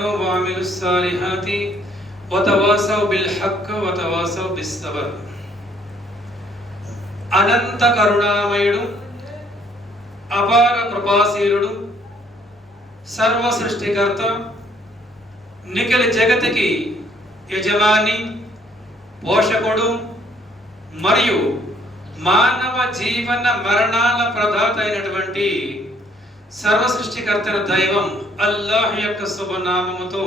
آمنوا وعملوا الصالحات وتواصوا بالحق وتواصوا بالصبر అనంత కరుణామయుడు అపార కృపాశీలుడు సర్వ సృష్టికర్త నిఖిల జగతికి యజమాని పోషకుడు మరియు మానవ జీవన మరణాల ప్రదాత అయినటువంటి సర్వ సృష్టికర్తల దైవం అల్లాహ్ యొక్క శుభనామముతో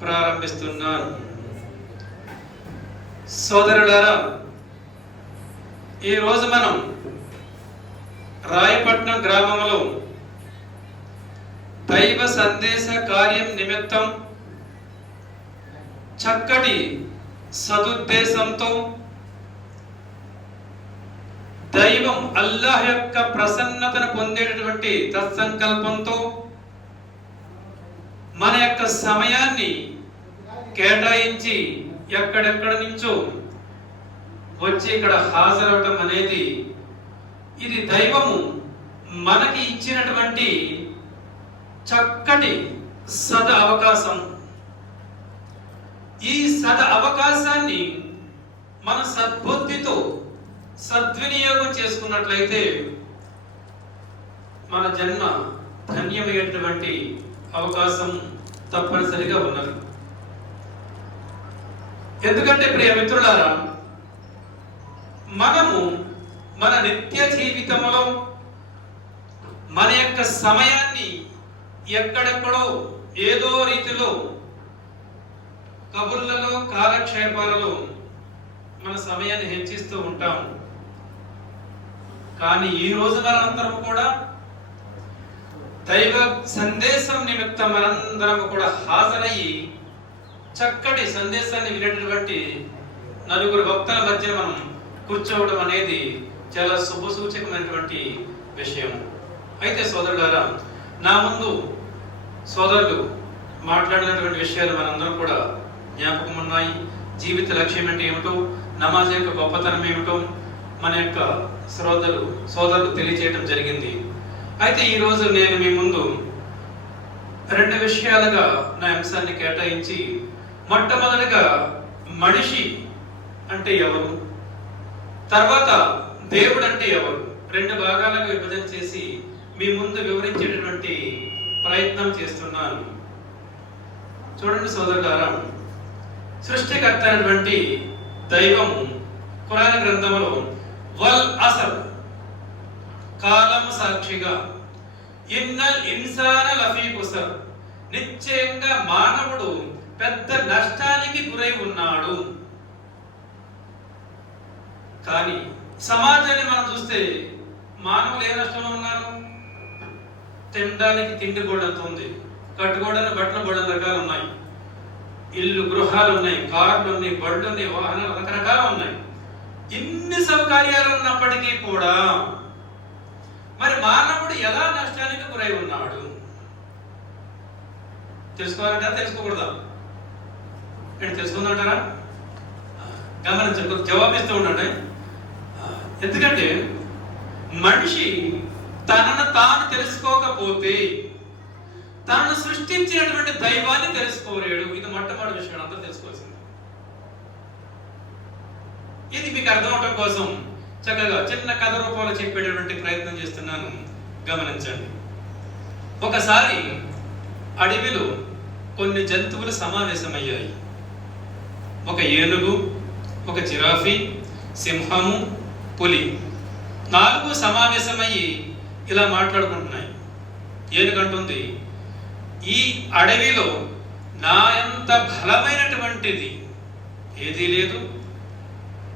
ప్రారంభిస్తున్నాను సోదరులారా ఈరోజు మనం రాయపట్నం గ్రామంలో దైవ సందేశ కార్యం నిమిత్తం చక్కటి సదుద్దేశంతో దైవం అల్లాహ్ యొక్క ప్రసన్నతను పొందేటటువంటి తత్సంకల్పంతో మన యొక్క సమయాన్ని కేటాయించి ఎక్కడెక్కడ నుంచో వచ్చి ఇక్కడ హాజరవటం అనేది ఇది దైవము మనకి ఇచ్చినటువంటి చక్కటి సద అవకాశం. ఈ సద అవకాశాన్ని మన సద్బుద్ధితో సద్వినియోగం చేసుకున్నట్లయితే మన జన్మ ధన్యమైనటువంటి అవకాశం తప్పనిసరిగా ఉన్నది. ఎందుకంటే ప్రియ మిత్రులారా మనము మన నిత్య జీవితంలో మన యొక్క సమయాన్ని ఎక్కడెక్కడో ఏదో రీతిలో కబుర్లలో కాలక్షేపాలలో మన సమయాన్ని హెచ్చిస్తూ ఉంటాము. కానీ ఈ రోజు మనందరం కూడా దైవ సందేశం నిమిత్తం మనందరం కూడా హాజరయ్యి చక్కటి సందేశాన్ని వినేటటువంటి నలుగురు భక్తుల మధ్య మనం కూర్చోవడం అనేది చాలా శుభసూచకమైనటువంటి విషయం. అయితే సోదరులారా నా ముందు సోదరులు మాట్లాడినటువంటి విషయాలు మనందరం కూడా జ్ఞాపకం ఉన్నాయి. జీవిత లక్ష్యం అంటే ఏమిటో నమాజ్ యొక్క గొప్పతనం ఏమిటో మన యొక్క శ్రోతలు సోదరులు తెలియజేయడం జరిగింది. అయితే ఈరోజు నేను మీ ముందు రెండు విషయాలుగా నా అంశాన్ని కేటాయించి మొట్టమొదటిగా మనిషి అంటే ఎవరు? తర్వాత దేవుడు అంటే ఎవరు? రెండు భాగాలుగా విభజన చేసి మీ ముందు వివరించేటటువంటి ప్రయత్నం చేస్తున్నాను. చూడండి సోదరులారా సృష్టికర్త అయినటువంటి దైవము పురాణ గ్రంథంలో వల్ అసల్. కాలము సాక్షిగా. ఇన్నల్ ఇన్సాన లఫీ కుసర్ నిశ్చయంగా మానవుడు పెద్ద నష్టానికి గురై ఉన్నాడు. కానీ సమాజాన్ని మనం చూస్తే మానవులు ఏ నష్టంలో ఉన్నారు? తినడానికి తిండి గోడంత ఉంది. కట్టుకోవడానికి బట్టలు గోడంత రకాలు ఉన్నాయి. ఇల్లు గృహాలు ఉన్నాయి. కార్లు ఉన్నాయి. బళ్ళు ఉన్నాయి. వాహనాలు రకరకాలు ఉన్నాయి. ఇన్ని సౌకర్యాలు ఉన్నప్పటికీ కూడా మరి మానవుడు ఎలా నష్టానికి గురై ఉన్నాడు? తెలుసుకోవాలంటే తెలుసుకోకూడదా? నేను తెలుసుకుందంటారా గమనించు జవాబిస్తూ ఉండండి. ఎందుకంటే మనిషి తనను తాను తెలుసుకోకపోతే తనను సృష్టించినటువంటి దైవాన్ని తెలుసుకోలేడు. ఇది మొట్టమొదటి విషయం అంతా తెలుసుకోవాల్సింది ఇది మీకు అర్థం అవటం కోసం చక్కగా చిన్న కథ రూపంలో చెప్పేటటువంటి ప్రయత్నం చేస్తున్నాను. గమనించండి. ఒకసారి అడవిలో కొన్ని జంతువులు సమావేశమయ్యాయి. ఒక ఏనుగు ఒక జిరాఫీ సింహము పులి నాలుగు సమావేశమయ్యి ఇలా మాట్లాడుకుంటున్నాయి. ఏనుగంటుంది ఈ అడవిలో నా ఎంత బలమైనటువంటిది? ఏదీ లేదు.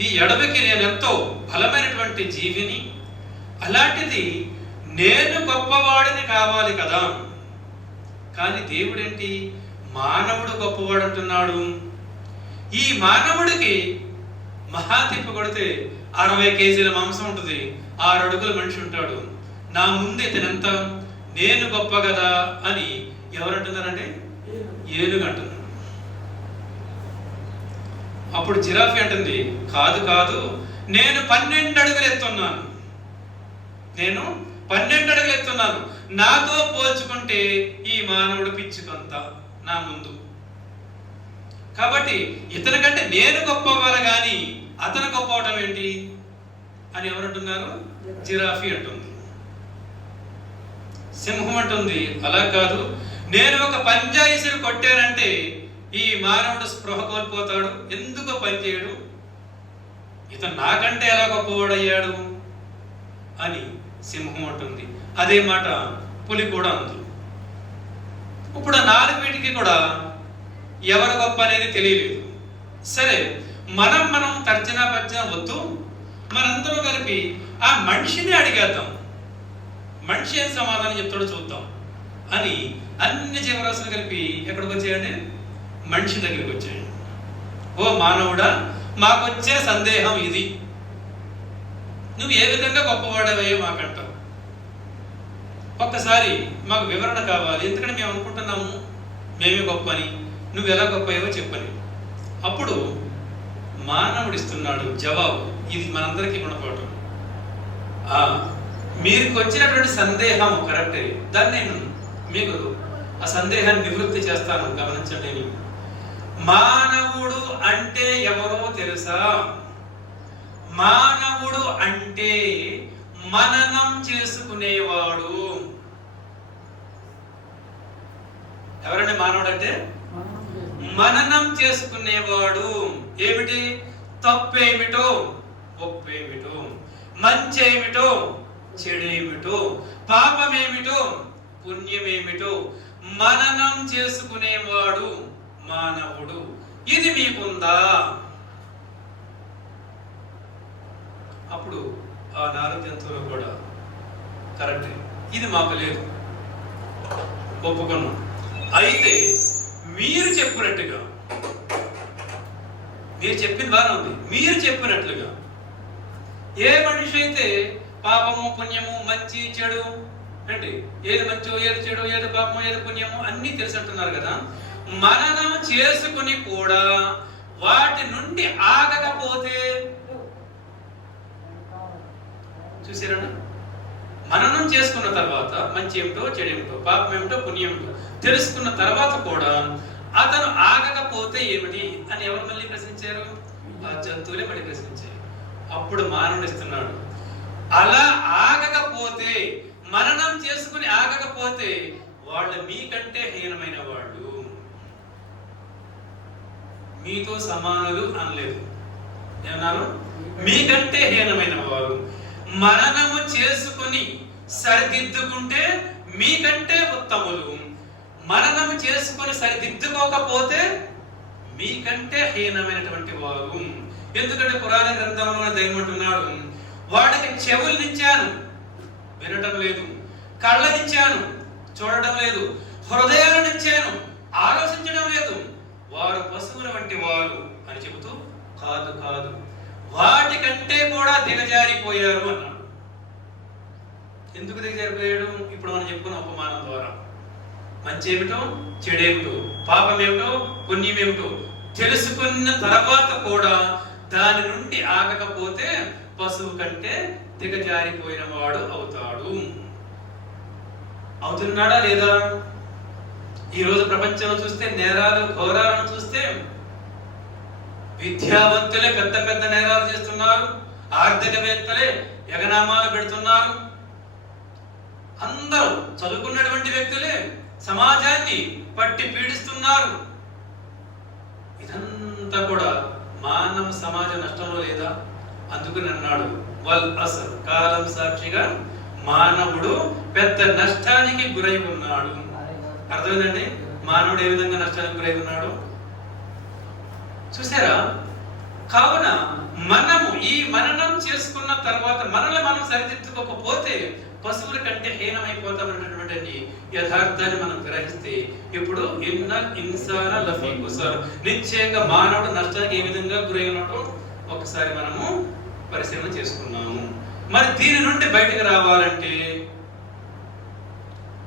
ఈ ఎడమకి నేను ఎంతో బలమైనటువంటి జీవిని అలాంటిది నేను గొప్పవాడిని కావాలి కదా. కానీ దేవుడేంటి? మానవుడు గొప్పవాడు అంటున్నాడు ఈ మానవుడికి మహాతిప్ప కొడితే అరవై కేజీల మాంసం ఉంటుంది. ఆరు అడుగుల మనిషి ఉంటాడు. నా ముందు తినంత నేను గొప్ప కదా అని ఎవరంటున్నారంటే ఏనుగు అంటున్నారు. అప్పుడు జిరాఫీ అంటుంది కాదు కాదు నేను పన్నెండు అడుగులు ఎత్తున్నాను. నేను పన్నెండు అడుగులు ఎత్తున్నాను. నాతో పోల్చుకుంటే ఈ మానవుడు పిచ్చుకంత నా ముందు. కాబట్టి ఇతని కంటే నేను గొప్పవాల కానీ అతను గొప్పవటం ఏంటి అని ఎవరంటున్నారు? జిరాఫీ అంటుంది. సింహం అంటుంది అలా కాదు. నేను ఒక పంజాయిసిని కొట్టానంటే ఈ మానవుడు స్పృహ కోల్పోతాడు. ఎందుకు పనిచేయడు ఇతను నాకంటే ఎలా గొప్పవాడయ్యాడు? అని సింహం అంటుంది. అదే మాట పులి కూడా అంది. ఇప్పుడు నాలుగుటికి కూడా ఎవరు గొప్ప అనేది తెలియలేదు. సరే మనం మనం తర్జనా పర్జన వద్దు. మనందరూ కలిపి ఆ మనిషిని అడిగేద్దాం. మనిషి ఏం సమాధానం చెప్తాడో చూద్దాం. అని అన్ని జీవరాశులు కలిపి ఎక్కడికి వచ్చాయండి మనిషి దగ్గరికి వచ్చాయి ఓ మానవుడా మాకొచ్చే సందేహం ఇది. నువ్వు ఏ విధంగా గొప్పవాడవయ్యో మాకంటావు? ఒక్కసారి మాకు వివరణ కావాలి. ఎందుకంటే మేము అనుకుంటున్నాము? మేమే గొప్ప అని. నువ్వు ఎలా గొప్పయ్యవో చెప్పని. అప్పుడు మానవుడిస్తున్నాడు జవాబు. ఇది మనందరికీ గుణపాఠం. మీరు వచ్చినటువంటి సందేహం కరెక్టే. దాన్ని నేను మీకు ఆ సందేహాన్ని నివృత్తి చేస్తాను. గమనించండి. నేను మానవుడు అంటే ఎవరో తెలుసా? మానవుడు అంటే మననం చేసుకునేవాడు. ఎవరండి మానవుడు అంటే? మననం చేసుకునేవాడు. ఏమిటి? తప్పేమిటో? ఒప్పేమిటో? మంచేమిటో? చెడేమిటో? పాపమేమిటో? పుణ్యమేమిటో? మననం చేసుకునేవాడు. మానవుడు. ఇది మీకుందా? అప్పుడు ఆ నాలుగు జంతువులు కూడా కరెక్ట్. ఇది మాకు లేదు. ఒప్పుకున్నాం. అయితే మీరు చెప్పినట్టుగా మీరు చెప్పింది బాగానే ఉంది. మీరు చెప్పినట్లుగా ఏ మనిషి అయితే పాపము పుణ్యము మంచి చెడు అంటే ఏది మంచో ఏది చెడు ఏది పాపము ఏది పుణ్యము అన్నీ తెలిసినట్టున్నారు కదా మననం చేసుకుని కూడా వాటి నుండి ఆగకపోతే చూసారా మననం చేసుకున్న తర్వాత మంచి ఏమిటో చెడు పాపం ఏమిటో పుణ్యం ఏమిటో తెలుసుకున్న తర్వాత కూడా అతను ఆగకపోతే ఏమిటి అని ఎవరు మళ్ళీ ప్రశ్నించారు? ఆ జంతువులే మళ్ళీ ప్రశ్నించారు అప్పుడు మానవుడిస్తున్నాడు. అలా ఆగకపోతే మననం చేసుకుని ఆగకపోతే వాళ్ళు మీకంటే హీనమైన వాళ్ళు మీతో సమానులు అనలేదు. ఏమన్నారు? మీకంటే హీనమైన వారు. మరణము చేసుకుని సరిదిద్దుకుంటే మీకంటే ఉత్తములు. మరణము చేసుకుని సరిదిద్దుకోకపోతే మీకంటే హీనమైనటువంటి వారు. ఎందుకంటే పురాణ గ్రంథంలో దయమంటున్నాడు వాడికి చెవులనిచ్చాను వినటం లేదు. కళ్ళనిచ్చాను చూడటం లేదు. హృదయాలనిచ్చాను ఆలోచించడం లేదు. వారు పశువుల వంటి వారు అని చెబుతూ కాదు కాదు. వాటికంటే కూడా దిగజారిపోయారు అన్నాడు. ఎందుకు దిగజారిపోయాడు? ఇప్పుడు మనం చెప్పుకున్న ఉపమానం ద్వారా. మంచి ఏమిటో చెడేమిటో? పాపం ఏమిటో పుణ్యం ఏమిటో తెలుసుకున్న తర్వాత కూడా దాని నుండి ఆగకపోతే పశువు కంటే దిగజారిపోయిన వాడు అవుతాడు. అవుతున్నాడా లేదా? ఈ రోజు ప్రపంచంలో చూస్తే నేరాలు ఘోరాలను చూస్తే విద్యావంతులే పెద్ద పెద్ద నేరాలు చేస్తున్నారు ఆర్థికవేత్తలే ఎగనామాలు పెడుతున్నారు. అందరూ చదువుకున్నటువంటి వ్యక్తులే సమాజాన్ని పట్టి పీడిస్తున్నారు. ఇదంతా కూడా మానవ సమాజ నష్టంలో లేదా? అందుకని అన్నాడు వల్ అసలు కాలం సాక్షిగా మానవుడు పెద్ద నష్టానికి గురై ఉన్నాడు. అర్థమైందండి? మానవుడు ఏ విధంగా నష్టానికి గురై ఉన్నాడు? చూసారా? కావున మనము ఈ మననం చేసుకున్న తర్వాత మనల్ని మనం సరిదిద్దుకోకపోతే పశువుల కంటే హీనమైపోతామన్నటువంటి యథార్థాన్ని మనం గ్రహిస్తే ఇప్పుడు ఇన్న ఇన్సాన లఫీ కుసార్. నిశ్చయంగా మానవుడు నష్టానికి ఏ విధంగా గురై ఉన్నాడో ఒకసారి మనము పరిశీలన చేసుకున్నాము మరి దీని నుండి బయటకు రావాలంటే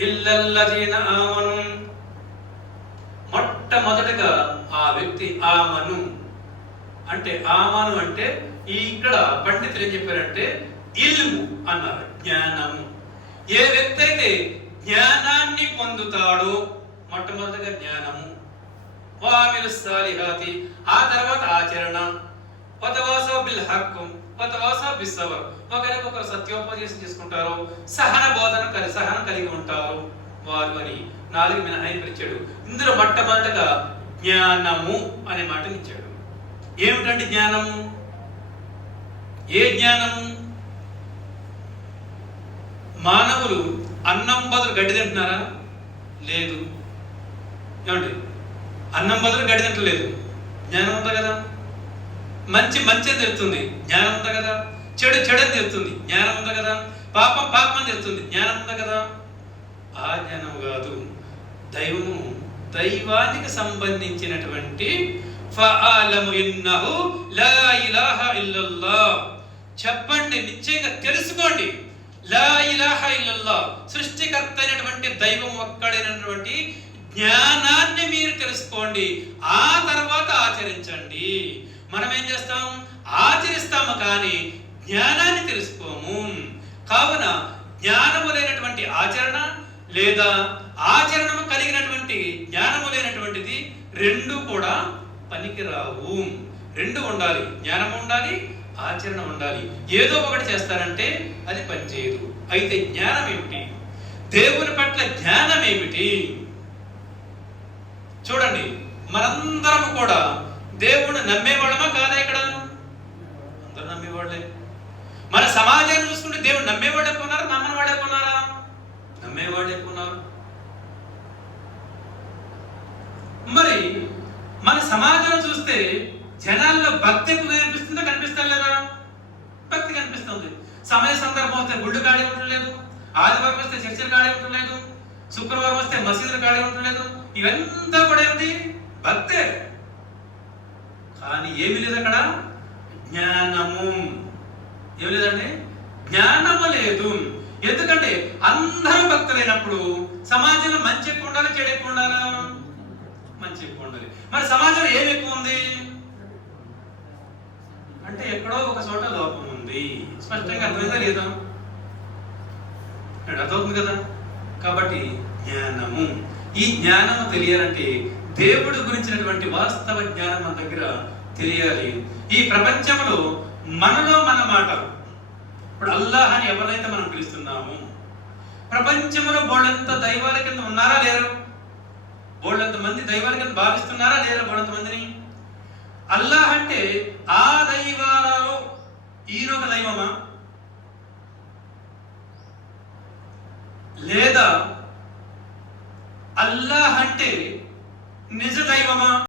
ఇల్లల్లజీన ఆమను. మొట్టమొదటిగా ఆ వ్యక్తి ఆమను అంటే ఆమను అంటే ఈ ఇక్కడ పండితులు ఏం చెప్పారంటే ఇల్ము అన్నారు జ్ఞానము ఏ వ్యక్తి అయితే జ్ఞానాన్ని పొందుతాడో మొట్టమొదటిగా జ్ఞానము. వామిలు సాలిహాతి ఆ తర్వాత ఆచరణ. పతవాస బిల్ హక్కు. పతవాస బిస్సవర్. ఒకరికొకరు సత్యోపదేశం చేసుకుంటారు. సహన బోధన కలిగి సహనం కలిగి ఉంటారు. వారు అని నాలుగు మినహాయింపులు ఇచ్చాడు. ఇందులో మొట్టమొదటగా జ్ఞానము అనే మాటని ఇచ్చాడు. ఏమిటండి జ్ఞానము? ఏ జ్ఞానము? మానవులు అన్నం బదులు గడ్డి తింటున్నారా? లేదు. ఏమండి? అన్నం బదులు గడ్డి తింటలేదు. జ్ఞానం ఉందా కదా? మంచి మంచి తెలుస్తుంది. జ్ఞానం ఉందా కదా? చెడు చెడు తెలుస్తుంది. జ్ఞానం ఉందా కదా? పాపం పాపం తెలుస్తుంది. జ్ఞానం ఉందా కదా? ఆ జ్ఞానం కాదు. దైవము దైవానికి సంబంధించినటువంటి చెప్పండి నిశ్చయంగా తెలుసుకోండి. సృష్టికర్త అయినటువంటి దైవం ఒక్కడైనటువంటి జ్ఞానాన్ని మీరు తెలుసుకోండి. ఆ తర్వాత ఆచరించండి. మనం ఏం చేస్తాం? ఆచరిస్తాము కానీ జ్ఞానాన్ని తెలుసుకోము. కావున జ్ఞానము లేనటువంటి ఆచరణ లేదా ఆచరణము కలిగినటువంటి జ్ఞానము లేనటువంటిది రెండు కూడా పనికిరావు. రెండు ఉండాలి. జ్ఞానం ఉండాలి ఆచరణ ఉండాలి. ఏదో ఒకటి చేస్తారంటే అది పనిచేయదు. అయితే జ్ఞానం ఏమిటి? దేవుని పట్ల జ్ఞానం ఏమిటి? చూడండి. మనందరం కూడా దేవుణ్ణి నమ్మేవాళ్ళమా కాదా ఇక్కడ అందరూ నమ్మేవాళ్ళే. మన సమాజాన్ని చూసుకుంటే దేవుడు నమ్మేవాడు ఎక్కువ ఉన్నారు నమ్మని వాడు ఎక్కువ ఉన్నారా నమ్మేవాడు ఎక్కువ ఉన్నారు మరి మన సమాజం చూస్తే జనాల్లో భక్తి ఎక్కువ కనిపిస్తుందా కనిపిస్తా లేదా? భక్తి కనిపిస్తుంది. సమయ సందర్భం వస్తే గుళ్ళు కాడి ఉండలేదు ఆదివారం వస్తే చర్చలు ఖాళీ ఉండలేదు శుక్రవారం వస్తే మసీదులు ఖాళీ ఉండలేదు ఇవంతా కూడా ఏంటి? భక్తే. కానీ ఏమి లేదు అక్కడ? జ్ఞానము. ఏమి లేదండి? జ్ఞానము లేదు. ఎందుకంటే అందరూ భక్తులైనప్పుడు సమాజంలో మంచి ఎక్కువ ఉండాలి చెడు ఎక్కువ ఉండాలా? మంచి ఎక్కువ ఉండాలి. మరి సమాజంలో ఏమి ఎక్కువ ఉంది? అంటే ఎక్కడో ఒక చోట లోపం ఉంది. స్పష్టంగా అర్థమైందా లేదా? అర్థమవుతుంది కదా? కాబట్టి జ్ఞానము. ఈ జ్ఞానము తెలియాలంటే దేవుడు గురించినటువంటి వాస్తవ జ్ఞానం మన దగ్గర తెలియాలి ఈ ప్రపంచంలో మనలో మన మాట ఇప్పుడు అల్లాహ్ అని ఎవరైతే మనం పిలుస్తున్నాము ప్రపంచంలో బోళ్ళంత దైవాల కింద ఉన్నారా లేరు? బోళ్ళంత మంది దైవాల కింద భావిస్తున్నారా లేరు బోళ్ళంత మందిని? అల్లాహ్ అంటే ఆ దైవాలలో ఈయన దైవమా? లేదా అల్లాహ్ అంటే నిజ దైవమా?